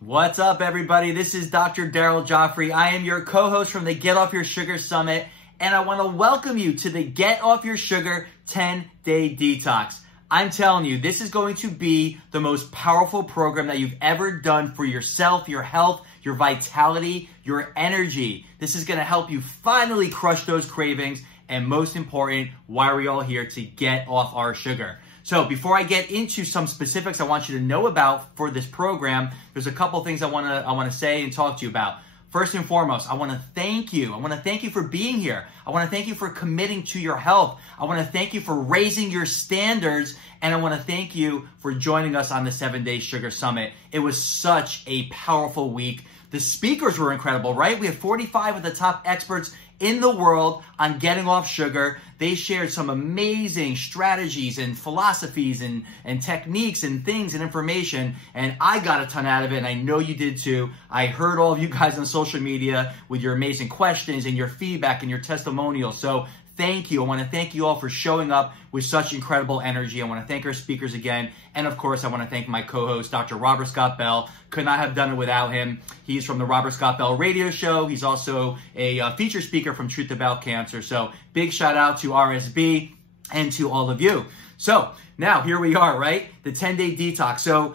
What's up, everybody? This is Dr. Daryl Joffrey. I am your co-host from the Get Off Your Sugar Summit, and I want to welcome you to the Get Off Your Sugar 10-Day Detox. I'm telling you, this is going to be the most powerful program that you've ever done for yourself, your health, your vitality, your energy. This is going to help you finally crush those cravings, and most important, why are we all here? To get off our sugar. So before I get into some specifics I want you to know about for this program, there's a couple things I want to say and talk to you about. First and foremost, I want to thank you. I want to thank you for being here. I want to thank you for committing to your health. I want to thank you for raising your standards. And I want to thank you for joining us on the 7-Day Sugar Summit. It was such a powerful week. The speakers were incredible, right? We had 45 of the top experts in the world on getting off sugar. They shared some amazing strategies and philosophies and techniques and things and information, and I got a ton out of it, and I know you did too. I heard all of you guys on social media with your amazing questions and your feedback and your testimonials. So thank you. I want to thank you all for showing up with such incredible energy. I want to thank our speakers again. And of course, I want to thank my co-host, Dr. Robert Scott Bell. Could not have done it without him. He's from the Robert Scott Bell radio show. He's also a feature speaker from Truth About Cancer. So big shout out to RSB and to all of you. So now here we are, right? The 10-day detox. So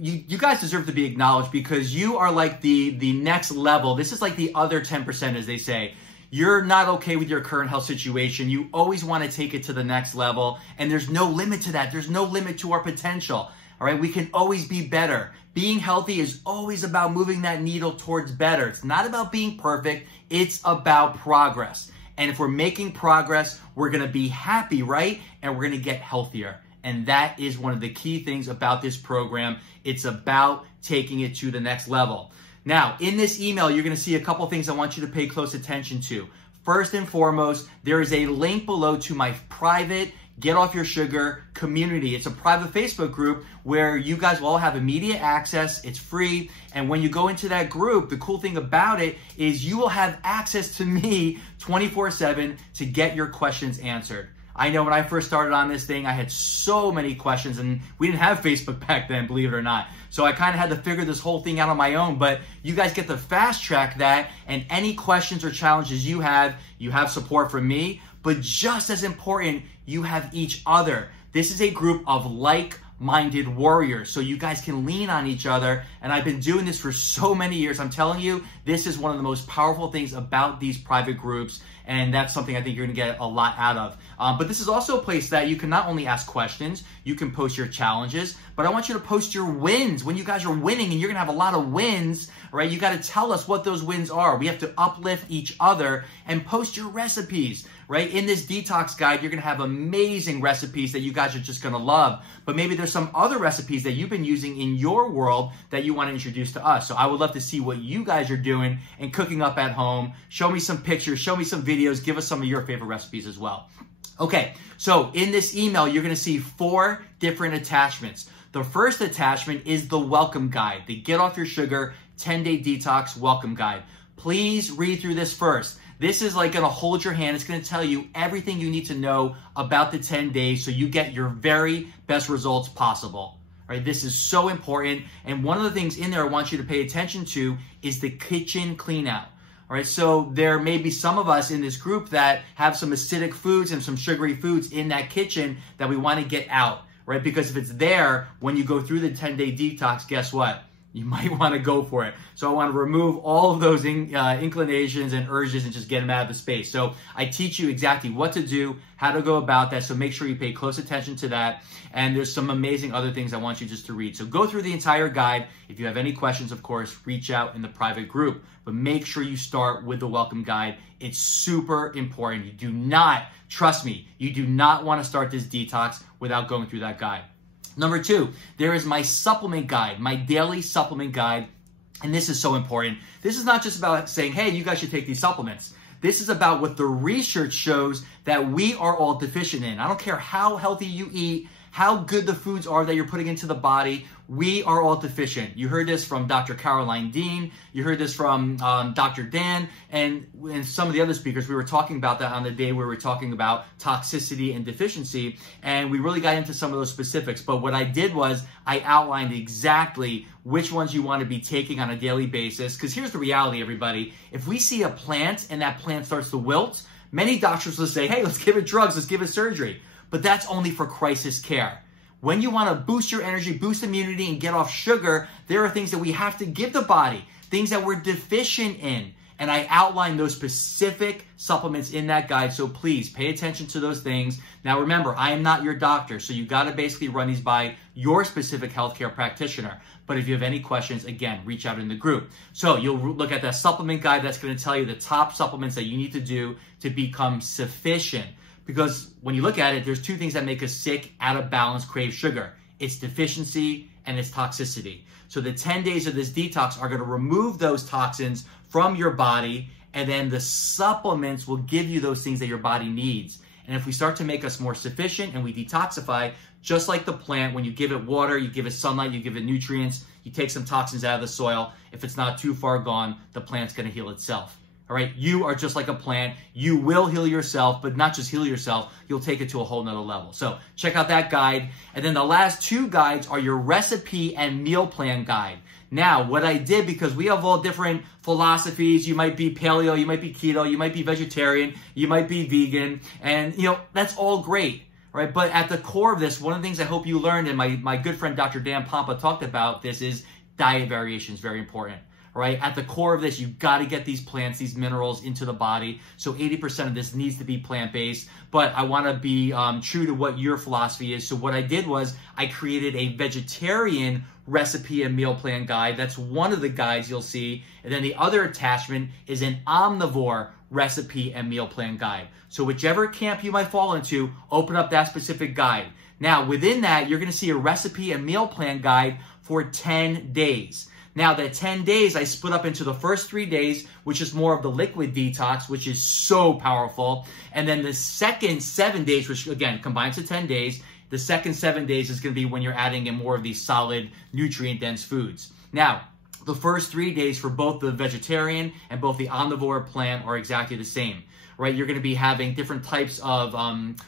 you guys deserve to be acknowledged because you are like the next level. This is like the other 10%, as they say. You're not okay with your current health situation. You always want to take it to the next level, and there's no limit to that. There's no limit to our potential, all right? We can always be better. Being healthy is always about moving that needle towards better. It's not about being perfect. It's about progress. And if we're making progress, we're going to be happy, right? And we're going to get healthier. And that is one of the key things about this program. It's about taking it to the next level. Now, in this email, you're going to see a couple things I want you to pay close attention to. First and foremost, there is a link below to my private Get Off Your Sugar community. It's a private Facebook group where you guys will all have immediate access. It's free. And when you go into that group, the cool thing about it is you will have access to me 24/7 to get your questions answered. I know when I first started on this thing, I had so many questions, and we didn't have Facebook back then, believe it or not. So I kind of had to figure this whole thing out on my own, but you guys get to fast track that, and any questions or challenges you have support from me, but just as important, you have each other. This is a group of like-minded warriors, so you guys can lean on each other, and I've been doing this for so many years. I'm telling you, this is one of the most powerful things about these private groups, and that's something I think you're going to get a lot out of. But this is also a place that you can not only ask questions, you can post your challenges, but I want you to post your wins. When you guys are winning, and you're going to have a lot of wins, right? You got to tell us what those wins are. We have to uplift each other and post your recipes, right? In this detox guide, you're going to have amazing recipes that you guys are just going to love. But maybe there's some other recipes that you've been using in your world that you want to introduce to us. So I would love to see what you guys are doing and cooking up at home. Show me some pictures, show me some videos, give us some of your favorite recipes as well. Okay, so in this email, you're going to see 4 different attachments. The first attachment is the welcome guide, the Get Off Your Sugar 10-Day Detox welcome guide. Please read through this first. This is like going to hold your hand. It's going to tell you everything you need to know about the 10 days so you get your very best results possible. Right? This is so important. And one of the things in there I want you to pay attention to is the kitchen clean out. All right, so there may be some of us in this group that have some acidic foods and some sugary foods in that kitchen that we want to get out, right? Because if it's there, when you go through the 10-day detox, guess what? You might want to go for it. So I want to remove all of those inclinations and urges and just get them out of the space. So I teach you exactly what to do, how to go about that. So make sure you pay close attention to that. And there's some amazing other things I want you just to read. So go through the entire guide. If you have any questions, of course, reach out in the private group. But make sure you start with the welcome guide. It's super important. You do not, trust me, you do not want to start this detox without going through that guide. Number 2, there is my supplement guide, my daily supplement guide. And this is so important. This is not just about saying, hey, you guys should take these supplements. This is about what the research shows that we are all deficient in. I don't care how healthy you eat, how good the foods are that you're putting into the body. We are all deficient. You heard this from Dr. Caroline Dean. You heard this from Dr. Dan and some of the other speakers. We were talking about that on the day where we were talking about toxicity and deficiency. And we really got into some of those specifics. But what I did was I outlined exactly which ones you want to be taking on a daily basis. Because here's the reality, everybody. If we see a plant and that plant starts to wilt, many doctors will say, hey, let's give it drugs, let's give it surgery. But that's only for crisis care. When you want to boost your energy, boost immunity, and get off sugar, there are things that we have to give the body, things that we're deficient in. And I outlined those specific supplements in that guide, so please pay attention to those things. Now remember, I am not your doctor, so you got to basically run these by your specific healthcare practitioner. But if you have any questions, again, reach out in the group. So you'll look at that supplement guide that's going to tell you the top supplements that you need to do to become sufficient. Because when you look at it, there's two things that make us sick, out of balance, crave sugar. It's deficiency and it's toxicity. So the 10 days of this detox are going to remove those toxins from your body, and then the supplements will give you those things that your body needs. And if we start to make us more sufficient and we detoxify, just like the plant, when you give it water, you give it sunlight, you give it nutrients, you take some toxins out of the soil, if it's not too far gone, the plant's going to heal itself. All right, you are just like a plant. You will heal yourself, but not just heal yourself, you'll take it to a whole nother level. So check out that guide. And then the last two guides are your recipe and meal plan guide. Now, what I did, because we have all different philosophies, you might be paleo, you might be keto, you might be vegetarian, you might be vegan, and that's all great. Right? But at the core of this, one of the things I hope you learned, and my good friend Dr. Dan Pompa talked about this, is diet variation is very important. Right? At the core of this, you've got to get these plants, these minerals into the body. So 80% of this needs to be plant-based, but I want to be true to what your philosophy is. So what I did was I created a vegetarian recipe and meal plan guide. That's one of the guides you'll see. And then the other attachment is an omnivore recipe and meal plan guide. So whichever camp you might fall into, open up that specific guide. Now, within that, you're going to see a recipe and meal plan guide for 10 days. Now, that 10 days, I split up into the first 3 days, which is more of the liquid detox, which is so powerful. And then the second 7 days, which again, combines to 10 days, the second 7 days is going to be when you're adding in more of these solid, nutrient-dense foods. Now, the first 3 days for both the vegetarian and both the omnivore plan are exactly the same. Right? You're going to be having different types of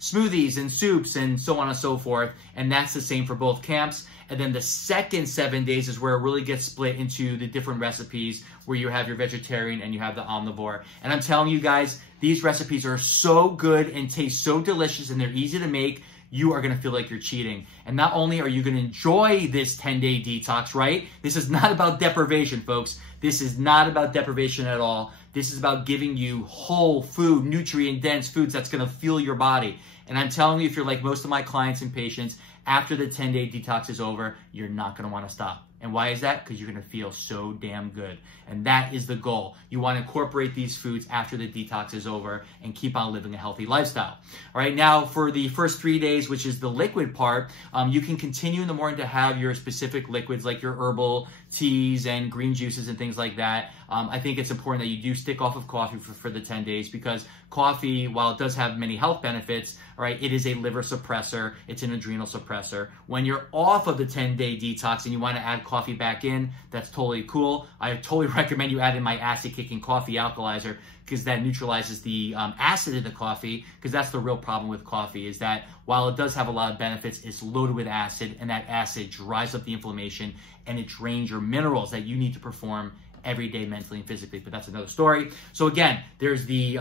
smoothies and soups and so on and so forth. And that's the same for both camps. And then the second 7 days is where it really gets split into the different recipes where you have your vegetarian and you have the omnivore. And I'm telling you guys, these recipes are so good and taste so delicious and they're easy to make. You are going to feel like you're cheating. And not only are you going to enjoy this 10-day detox, right? This is not about deprivation, folks. This is not about deprivation at all. This is about giving you whole food, nutrient-dense foods that's going to fuel your body. And I'm telling you, if you're like most of my clients and patients, after the 10-day detox is over, you're not going to want to stop. And why is that? Because you're going to feel so damn good. And that is the goal. You want to incorporate these foods after the detox is over and keep on living a healthy lifestyle. All right, now for the first 3 days, which is the liquid part, you can continue in the morning to have your specific liquids like your herbal teas and green juices and things like that. I think it's important that you do stick off of coffee for the 10 days because coffee, while it does have many health benefits, all right, it is a liver suppressor. It's an adrenal suppressor. When you're off of the 10-day detox and you want to add coffee back in, that's totally cool. I totally recommend you add in my acid-kicking coffee alkalizer because that neutralizes the acid in the coffee, because that's the real problem with coffee is that while it does have a lot of benefits, it's loaded with acid, and that acid drives up the inflammation and it drains your minerals that you need to perform every day mentally and physically, but that's another story. So again, there's the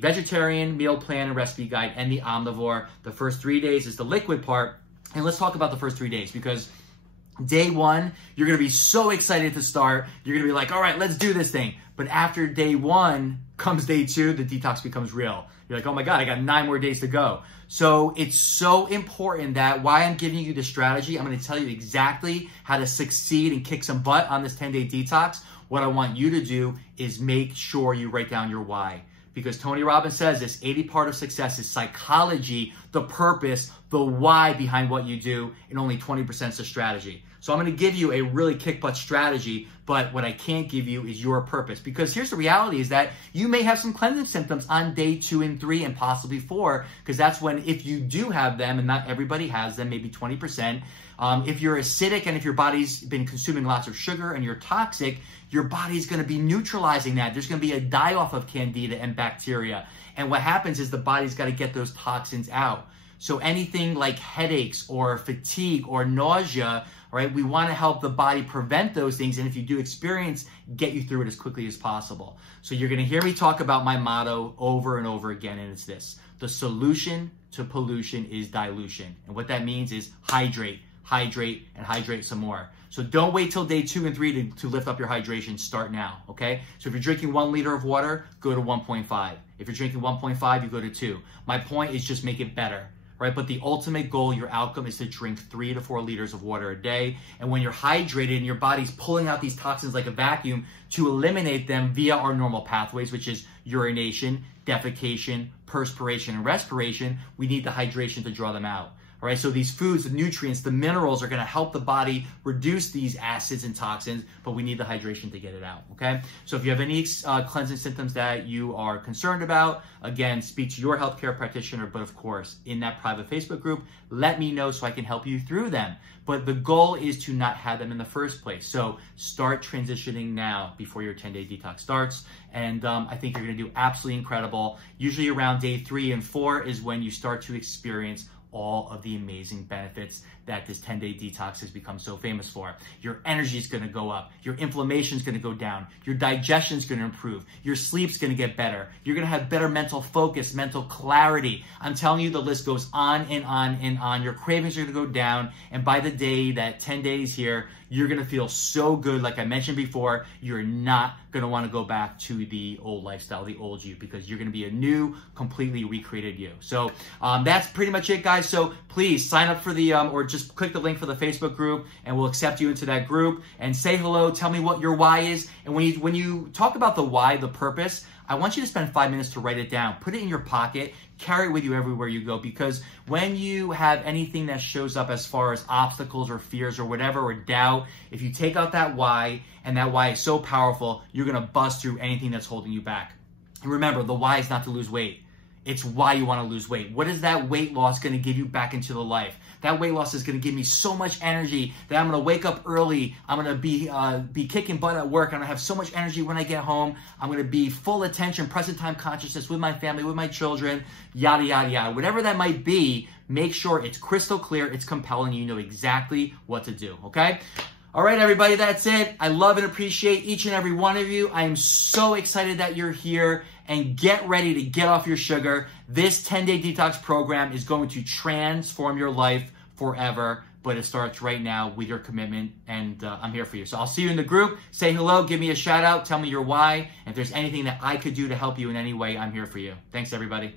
vegetarian meal plan and recipe guide and the omnivore. The first 3 days is the liquid part. And let's talk about the first 3 days because day one, you're going to be so excited to start. You're going to be like, all right, let's do this thing. But after day one comes day two, the detox becomes real. You're like, oh my God, I got 9 more days to go. So it's so important that why I'm giving you the strategy, I'm going to tell you exactly how to succeed and kick some butt on this 10-day detox. What I want you to do is make sure you write down your why. Because Tony Robbins says this, 80% of success is psychology, the purpose, the why behind what you do, and only 20% is the strategy. So I'm going to give you a really kick-butt strategy, but what I can't give you is your purpose. Because here's the reality is that you may have some cleansing symptoms on day 2 and 3 and possibly 4, because that's when, if you do have them, and not everybody has them, maybe 20%, if you're acidic and if your body's been consuming lots of sugar and you're toxic, your body's going to be neutralizing that. There's going to be a die-off of candida and bacteria. And what happens is the body's got to get those toxins out. So anything like headaches or fatigue or nausea, right, we want to help the body prevent those things. And if you do experience, get you through it as quickly as possible. So you're going to hear me talk about my motto over and over again, and it's this: the solution to pollution is dilution. And what that means is hydrate, hydrate, and hydrate some more. So don't wait till day 2 and 3 to lift up your hydration. Start now, okay? So if you're drinking 1 liter of water, go to 1.5. If you're drinking 1.5, you go to 2. My point is just make it better, right? But the ultimate goal, your outcome, is to drink 3 to 4 liters of water a day. And when you're hydrated and your body's pulling out these toxins like a vacuum, to eliminate them via our normal pathways, which is urination, defecation, perspiration, and respiration, we need the hydration to draw them out. All right, so these foods, the nutrients, the minerals are going to help the body reduce these acids and toxins, but we need the hydration to get it out, okay? So if you have any cleansing symptoms that you are concerned about, again, speak to your healthcare practitioner, but of course, in that private Facebook group, let me know so I can help you through them. But the goal is to not have them in the first place. So start transitioning now before your 10-day detox starts. And I think you're going to do absolutely incredible. Usually around day 3 and 4 is when you start to experience all of the amazing benefits that this 10-day detox has become so famous for. Your energy is going to go up. Your inflammation is going to go down. Your digestion is going to improve. Your sleep's going to get better. You're going to have better mental focus, mental clarity. I'm telling you, the list goes on and on and on. Your cravings are going to go down. And by the day that 10 days here, you're going to feel so good. Like I mentioned before, you're not going to want to go back to the old lifestyle, the old you, because you're going to be a new, completely recreated you. So that's pretty much it, guys. So please sign up for the, or just click the link for the Facebook group, and we'll accept you into that group. And say hello. Tell me what your why is. And when you talk about the why, the purpose, I want you to spend 5 minutes to write it down. Put it in your pocket. Carry it with you everywhere you go, because when you have anything that shows up as far as obstacles or fears or whatever, or doubt, if you take out that why, and that why is so powerful, you're going to bust through anything that's holding you back. And remember, the why is not to lose weight. It's why you want to lose weight. What is that weight loss going to give you back into the life? That weight loss is going to give me so much energy that I'm going to wake up early. I'm going to be kicking butt at work. I'm going to have so much energy when I get home. I'm going to be full attention, present time consciousness with my family, with my children, yada, yada, yada. Whatever that might be, make sure it's crystal clear, it's compelling, you know exactly what to do, okay? All right, everybody, that's it. I love and appreciate each and every one of you. I am so excited that you're here, and get ready to get off your sugar. This 10-day detox program is going to transform your life forever, but it starts right now with your commitment, and I'm here for you. So I'll see you in the group. Say hello, give me a shout out, tell me your why, and if there's anything that I could do to help you in any way, I'm here for you. Thanks, everybody.